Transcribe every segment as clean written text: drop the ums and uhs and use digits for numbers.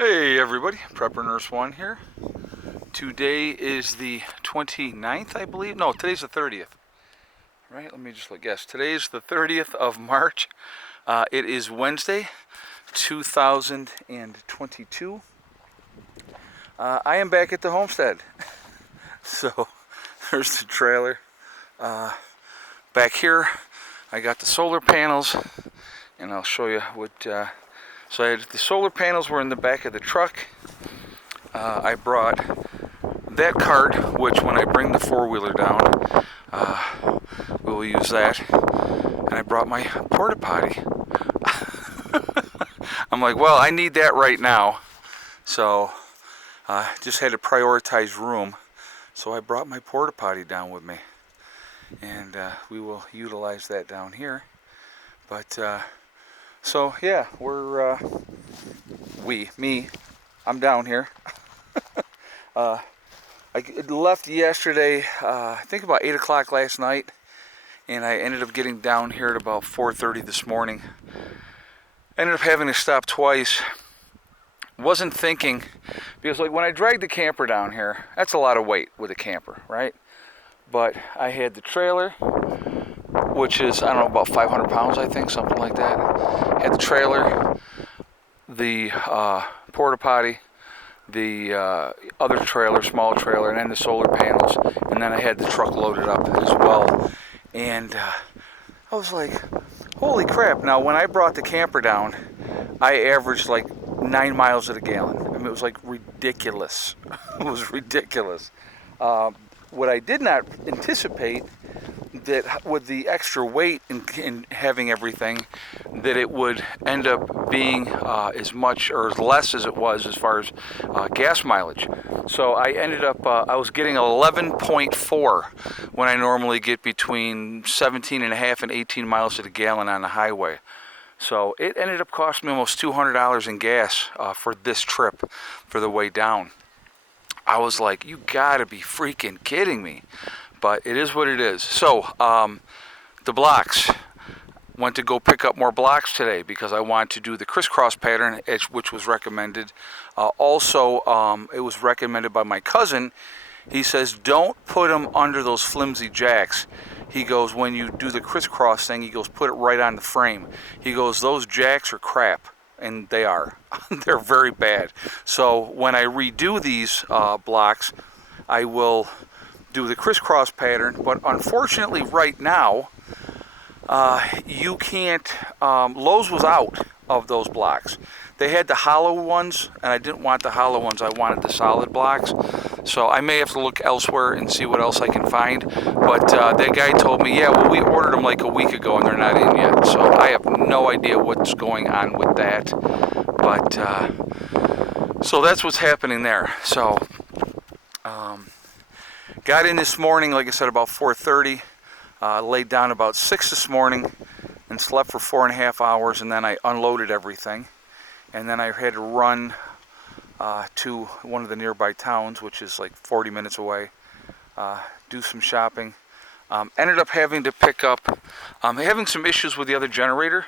Hey everybody, Prepper Nurse 1 here. Today is the 29th, I believe. No, today's the 30th. Right, let me just look. Yes, today's the 30th of March. It is Wednesday, 2022. I am back at the homestead. So, there's the trailer. Back here, I got the solar panels, and I'll show you what... So the solar panels were in the back of the truck. I brought that cart, which when I bring the four-wheeler down, we will use that. And I brought my porta potty. I'm like, well, I need that right now. So just had to prioritize room. So I brought my porta potty down with me. And we will utilize that down here. But so yeah, I'm down here. I left yesterday, I think about 8 o'clock last night, and I ended up getting down here at about 4:30 this morning. Ended up having to stop twice. Wasn't thinking, because like when I dragged the camper down here, that's a lot of weight with a camper, right? But I had the trailer, which is, I don't know, about 500 pounds, I think, something like that. Had the trailer, the porta potty, the other trailer, small trailer, and then the solar panels, and then I had the truck loaded up as well. And I was like, holy crap. Now, when I brought the camper down, I averaged like 9 miles to the gallon. I mean, it was like ridiculous. It was ridiculous. What I did not anticipate, that with the extra weight in having everything, that it would end up being as much or as less as it was as far as gas mileage. So I ended up, I was getting 11.4 when I normally get between 17.5 and 18 miles to the gallon on the highway. So it ended up costing me almost $200 in gas for this trip, for the way down. I was like, you gotta be freaking kidding me. But it is what it is. So, the blocks. Went to go pick up more blocks today because I wanted to do the crisscross pattern, which was recommended. Also, it was recommended by my cousin. He says, don't put them under those flimsy jacks. He goes, when you do the crisscross thing, he goes, put it right on the frame. He goes, those jacks are crap. And they are. They're very bad. So when I redo these blocks, I will do the crisscross pattern, but unfortunately right now you can't. Lowe's was out of those blocks. They had the hollow ones, and I didn't want the hollow ones. I wanted the solid blocks, so I may have to look elsewhere and see what else I can find. But that guy told me, yeah, well, we ordered them like a week ago and they're not in yet, so I have no idea what's going on with that. But so that's what's happening there. So got in this morning, like I said, about 4:30. Laid down about 6 this morning and slept for 4.5 hours, and then I unloaded everything. And then I had to run to one of the nearby towns, which is like 40 minutes away, do some shopping. Ended up having to pick up, having some issues with the other generator.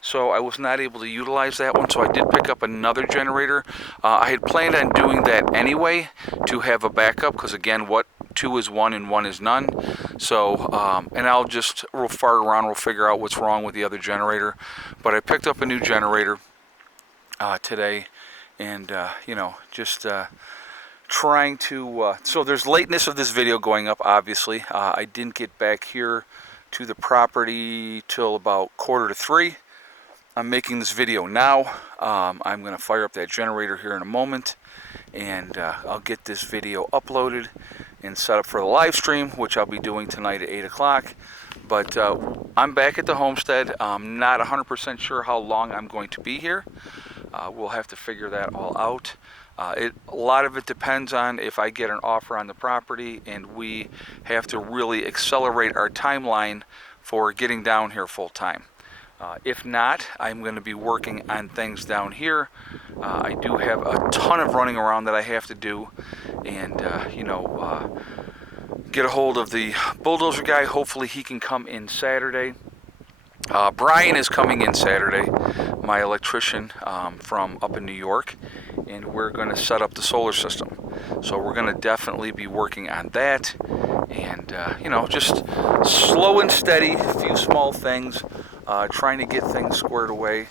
So I was not able to utilize that one, so I did pick up another generator. I had planned on doing that anyway to have a backup, because again, what 2 is 1 and 1 is none. So, and we'll fart around, we'll figure out what's wrong with the other generator. But I picked up a new generator today, and just trying to, so there's lateness of this video going up, obviously. I didn't get back here to the property till about 2:45. I'm making this video now. I'm going to fire up that generator here in a moment, and I'll get this video uploaded and set up for the live stream, which I'll be doing tonight at 8 o'clock. But I'm back at the homestead. I'm not 100% sure how long I'm going to be here. We'll have to figure that all out. A lot of it depends on if I get an offer on the property, and we have to really accelerate our timeline for getting down here full time. If not, I'm going to be working on things down here. I do have a ton of running around that I have to do, and get a hold of the bulldozer guy. Hopefully he can come in Saturday Brian is coming in Saturday, my electrician from up in New York, and we're going to set up the solar system. So we're going to definitely be working on that, and you know, just slow and steady, a few small things, trying to get things squared away.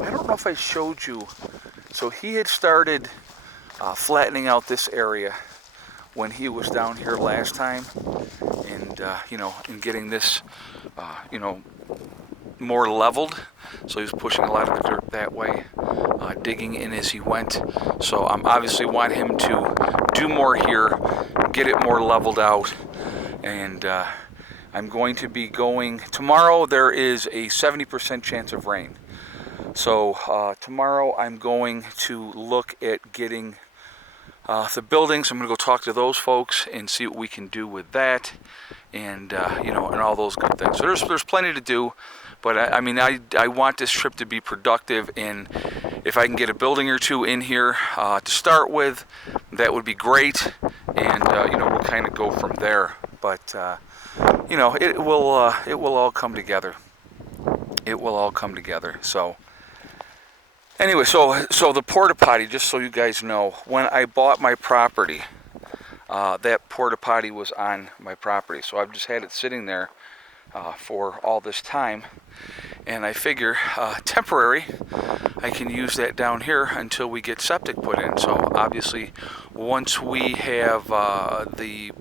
I don't know if I showed you, so he had started flattening out this area when he was down here last time, and you know, and getting this, you know, more leveled. So he was pushing a lot of the dirt that way, digging in as he went. So I obviously want him to do more here, get it more leveled out, and I'm going to be going tomorrow. There is a 70% chance of rain. So tomorrow I'm going to look at getting the buildings. I'm going to go talk to those folks and see what we can do with that, and you know, and all those good things. So there's plenty to do, but I mean, I want this trip to be productive, and if I can get a building or two in here to start with, that would be great, and you know, we'll kind of go from there. But you know, it will all come together. It will all come together. So anyway, so the porta potty, just so you guys know, when I bought my property, that porta potty was on my property. So I've just had it sitting there for all this time, and I figure temporary, I can use that down here until we get septic put in. So obviously, once we have the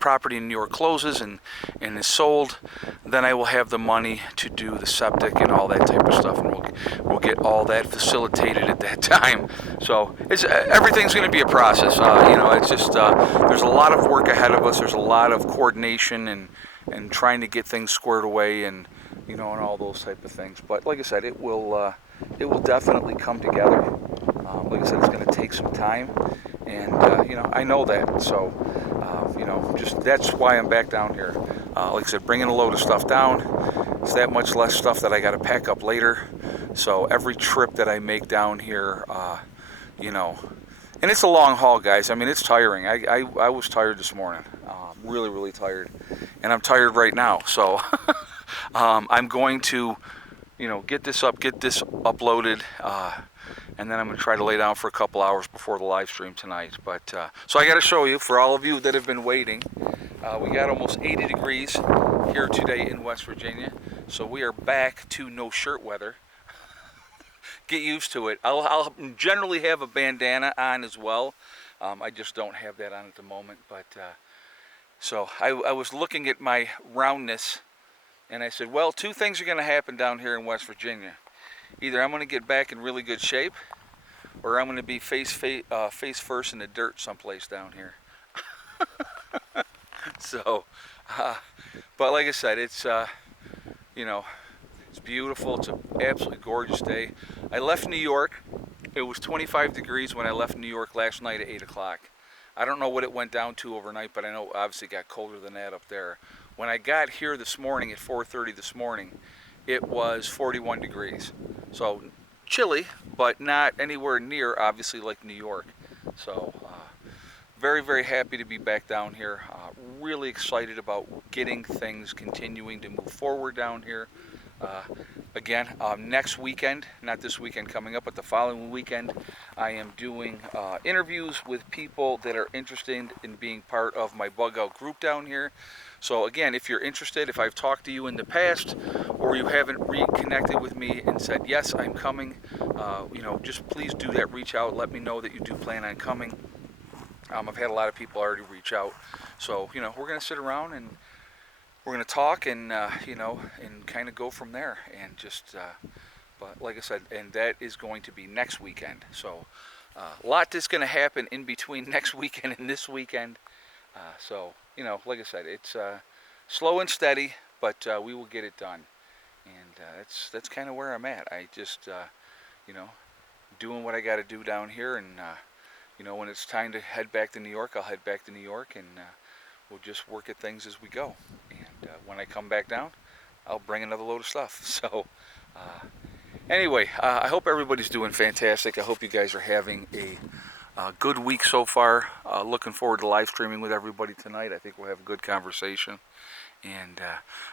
property in New York closes and is sold, then I will have the money to do the septic and all that type of stuff, and we'll get all that facilitated at that time. So it's everything's going to be a process. You know, it's just there's a lot of work ahead of us. There's a lot of coordination and trying to get things squared away, and you know, and all those type of things. But like I said, it will definitely come together. Like I said, it's going to take some time, and you know, I know that. So you know, just that's why I'm back down here. Like I said, bringing a load of stuff down, it's that much less stuff that I got to pack up later. So every trip that I make down here, you know, and it's a long haul, guys. I mean, it's tiring. I was tired this morning, really tired, and I'm tired right now. So I'm going to, you know, get this uploaded, and then I'm going to try to lay down for a couple hours before the live stream tonight. But so I got to show you, for all of you that have been waiting, we got almost 80 degrees here today in West Virginia. So we are back to no shirt weather. Get used to it. I'll generally have a bandana on as well. I just don't have that on at the moment. But so I was looking at my roundness, and I said, well, two things are going to happen down here in West Virginia. Either I'm going to get back in really good shape, or I'm going to be face first in the dirt someplace down here. So, but like I said, it's you know, it's beautiful. It's an absolutely gorgeous day. I left New York. It was 25 degrees when I left New York last night at 8 o'clock. I don't know what it went down to overnight, but I know obviously it got colder than that up there. When I got here this morning at 4:30 this morning, it was 41 degrees. So chilly, but not anywhere near, obviously, like New York. So very happy to be back down here. Really excited about getting things continuing to move forward down here. Again, next weekend, not this weekend coming up, but the following weekend, I am doing interviews with people that are interested in being part of my bug out group down here. So again, if you're interested, if I've talked to you in the past, or you haven't reconnected with me and said, yes, I'm coming, you know, just please do that. Reach out, let me know that you do plan on coming. I've had a lot of people already reach out. So, you know, we're going to sit around and we're going to talk and, you know, and kind of go from there. And just, but like I said, and that is going to be next weekend. So a lot is going to happen in between next weekend and this weekend. So, you know, like I said, it's slow and steady, but we will get it done. And that's kind of where I'm at. I just, you know, doing what I got to do down here, and you know, when it's time to head back to New York, I'll head back to New York, and we'll just work at things as we go. And when I come back down, I'll bring another load of stuff. So anyway, I hope everybody's doing fantastic. I hope you guys are having a good week so far. Looking forward to live streaming with everybody tonight. I think we'll have a good conversation. And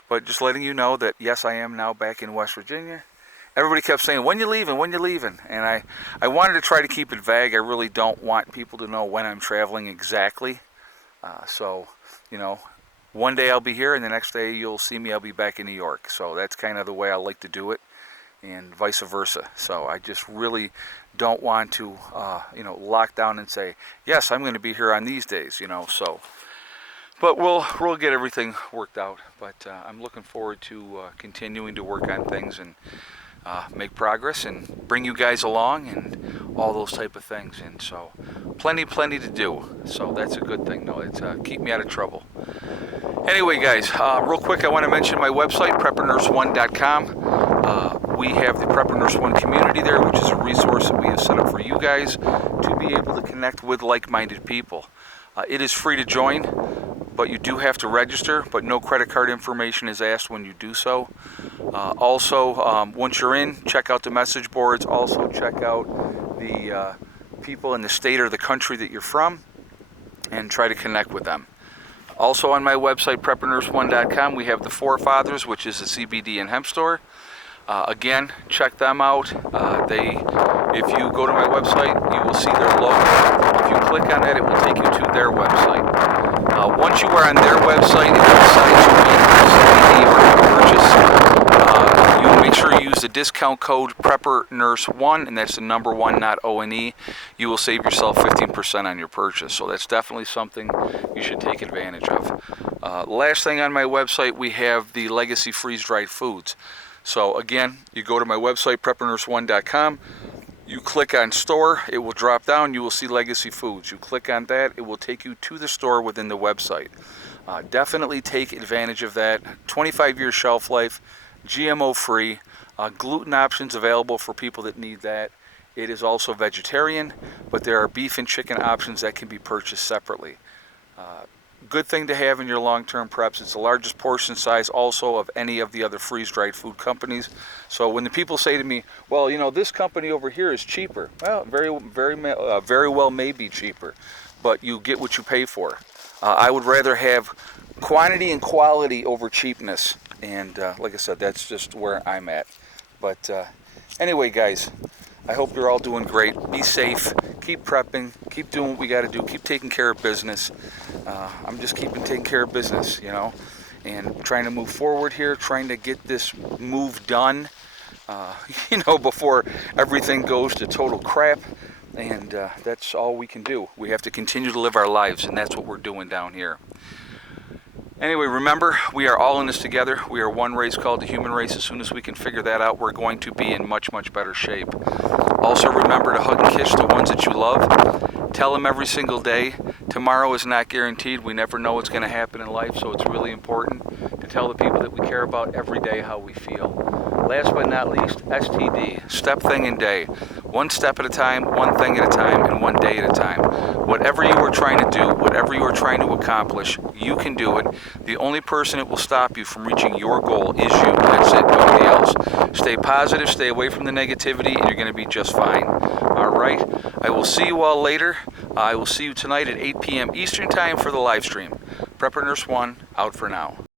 but just letting you know that yes, I am now back in West Virginia. Everybody kept saying, when you leaving, when you leaving? And I wanted to try to keep it vague. I really don't want people to know when I'm traveling exactly. So, you know, one day I'll be here and the next day you'll see me, I'll be back in New York. So that's kind of the way I like to do it, and vice versa. So I just really don't want to, you know, lock down and say, yes, I'm going to be here on these days, you know, so. But we'll get everything worked out. But I'm looking forward to continuing to work on things and make progress and bring you guys along and all those type of things. And so plenty to do. So that's a good thing. No, it's keep me out of trouble. Anyway, guys, real quick, I want to mention my website, prepperNurse1.com. We have the Prepper Nurse 1 community there, which is a resource that we have set up for you guys to be able to connect with like-minded people. It is free to join, but you do have to register, but no credit card information is asked when you do so. Also, once you're in, check out the message boards. Also, check out the people in the state or the country that you're from and try to connect with them. Also on my website, PrepperNurse1.com, we have the Forefathers, which is a CBD and hemp store. Again, check them out. If you go to my website, you will see their logo. If you click on that, it will take you to their website. Once you are on their website, if you decide to make a CBD or purchase, you make sure you use the discount code PrepperNurse1, and that's the number 1, not O-N-E. You will save yourself 15% on your purchase. So that's definitely something you should take advantage of. Last thing on my website, we have the Legacy freeze-dried foods. So again, you go to my website, PrepperNurse1.com. You click on store, it will drop down, you will see Legacy Foods. You click on that, it will take you to the store within the website. Definitely take advantage of that. 25-year shelf life, GMO free, gluten options available for people that need that. It is also vegetarian, but there are beef and chicken options that can be purchased separately. Good thing to have in your long-term preps. It's the largest portion size also of any of the other freeze-dried food companies. So when the people say to me, well, you know, this company over here is cheaper. Well, very well may be cheaper, but you get what you pay for. I would rather have quantity and quality over cheapness. And like I said, that's just where I'm at. But anyway, guys, I hope you're all doing great. Be safe. Keep prepping. Keep doing what we got to do. Keep taking care of business. I'm just taking care of business, you know, and trying to move forward here, trying to get this move done, you know, before everything goes to total crap. And that's all we can do. We have to continue to live our lives, and that's what we're doing down here. Anyway, remember, we are all in this together. We are one race called the human race. As soon as we can figure that out, we're going to be in much better shape. Also, remember to hug and kiss the ones that you love. Tell them every single day. Tomorrow is not guaranteed. We never know what's going to happen in life, so it's really important to tell the people that we care about every day how we feel. Last but not least, STD, step, thing, and day. One step at a time, one thing at a time, and one day at a time. Whatever you are trying to do, whatever you are trying to accomplish, you can do it. The only person that will stop you from reaching your goal is you. That's it, nobody else. Stay positive, stay away from the negativity, and you're going to be just fine. All right? I will see you all later. I will see you tonight at 8 p.m. Eastern Time for the live stream. Prepper Nurse 1, out for now.